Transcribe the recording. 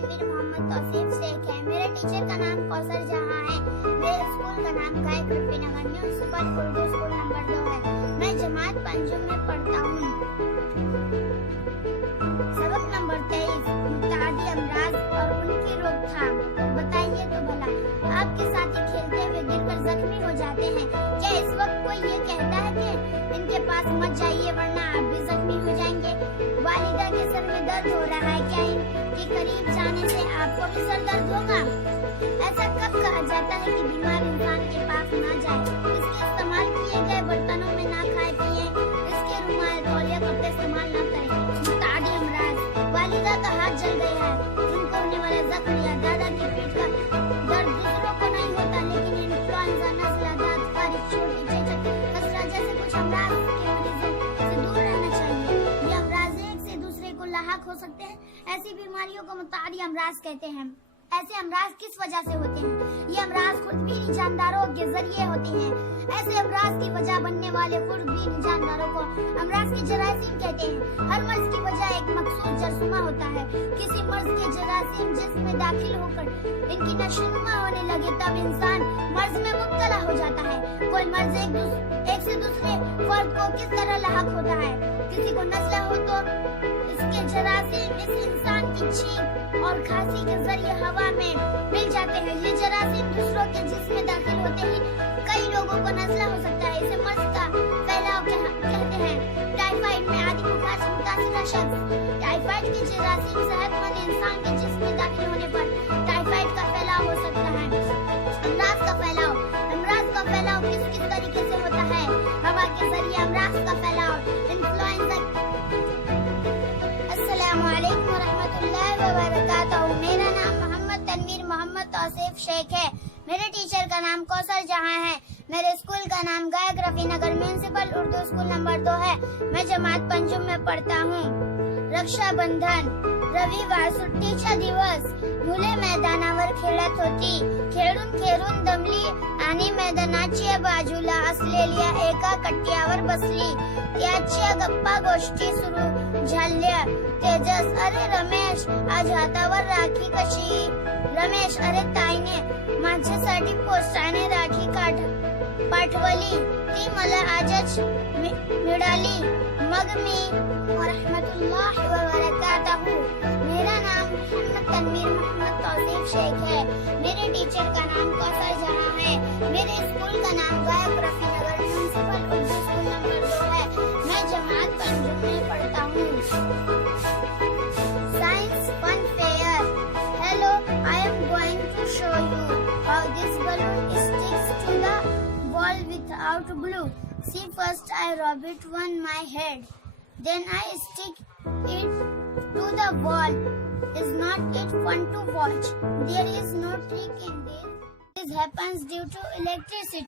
तनवीर मोहम्मद तौसीफ शेख है। मेरे टीचर का नाम कौसर जहां है। मेरे स्कूल का नाम गायक Rafinagar municipal Urdu school number 2 है। मैं जमात पंजुम में पढ़ता हूँ। सबक नंबर 23, मुतादी अमराज और उनकी रोकथाम। बताइए तो भला, आपके साथी खेलते हुए गिरकर जख्मी हो जाते हैं, क्या इस वक्त कोई ये कहता है कि इनके पास मत जाइए वरना आप भी जख्मी हो जाएंगे? वालिदा के सर में दर्द हो रहा है, क्या इनके करीब जाने से आपको भी सर दर्द होगा? ऐसा कब कहा जाता है कि बीमार इंसान के पास ना जाए? इसके इस्तेमाल किए गए बर्तनों में ना खाए पिए, इसके रुमाल तौलिया कपड़े इस्तेमाल न करें। मुतादी अमराज, वालिदा का हाथ जल गया है, उनको होने वाला जख्म या दादा की पीठ का दर्द दूसरों को नहीं होता, लेकिन इन्फ्लुएंजा, नज़ला, दांत खारिज, छोटी चेचक, खसरा जैसे कुछ अमराज के मरीजों से दूर रहना चाहिए। ये अमराज एक से दूसरे को लाहक हो सकते हैं। ऐसी बीमारियों को मुतादी अमराज कहते हैं। ऐसे अमराज किस वजह से होते हैं? ये अमराज खुर्दबीनी जानदारों के जरिए होते हैं। ऐसे अमराज की वजह बनने वाले खुर्दबीनी जानदारों को अमराज के जरासीम कहते हैं। हर मर्ज की वजह एक मखसूस जरसुमा होता है। किसी मर्ज के जरासीम जिस्म में दाखिल होकर इनकी नशोनुमा होने लगे तब इंसान मर्ज में मुब्तला हो जाता है। कोई मर्ज एक से दूसरे फर्द को किस तरह लाहक होता है? किसी को नज़ला हो तो इसके जरासीम इस इंसान की छींक और खांसी के जरिए हवा में मिल जाते हैं। ये जरासीम दूसरों के जिस्म में दाखिल होते ही कई लोगों को नज़ला हो सकता है। इसे मर्ज का फैलाव कहते हैं। टाइफाइड में आदि बुखार से मुतासिर शख्स, टाइफाइड के जरासीम सेहतमंद इंसान के जिस्म में दाखिल होने पर टाइफाइड का फैलाव हो सकता है। अमराज का फैलाव किस किस तरीके से होता है? हवा के जरिए अमराज का फैलाव, इन्फ्लुएंजा। अस्सलामुअलैकुम वरहमतुल्लाहि वबरकातुहू। मेरा नाम मोहम्मद तनवीर मोहम्मद तौसीफ शेख है। मेरे टीचर का नाम कौसर जहां है। मेरे स्कूल का नाम गायक Rafinagar municipal Urdu school number 2 है। मैं जमात पंजुम में पढ़ता हूँ। रक्षाबंधन, रविवार सुट्टीचा दिवस, मुले मैदानावर खेळत होती. खेळून दमली आणि मैदानाच्या बाजूला असलेल्या एका कट्ट्यावर बसली. त्याच्या गप्पा गोष्टी सुरू झाल्या. तेजस, अरे रमेश, आज हातावर राखी कशी? रमेश, अरे ताईने माझ्यासाठी पोस्टाने राखी पाठवली, ती मला आजच मिळाली. मग मी रहमतुल्लाहि व बरकातहू। मेरा नाम मोहम्मद तनवीर मोहम्मद तौसीफ शेख है। मेरे टीचर का नाम कौसर जहां है। मेरे स्कूल का नाम गायक Rafinagar municipal Urdu school number 2 है। मैं जमात पंजुम में पढ़ता हूँ। Science fun fair. Hello, I am going to show you how this balloon sticks to the wall without glue. See, first I rub it on my head, then I stick it to the wall. Is not it fun to watch? There is no trick in this. This happens due to electricity.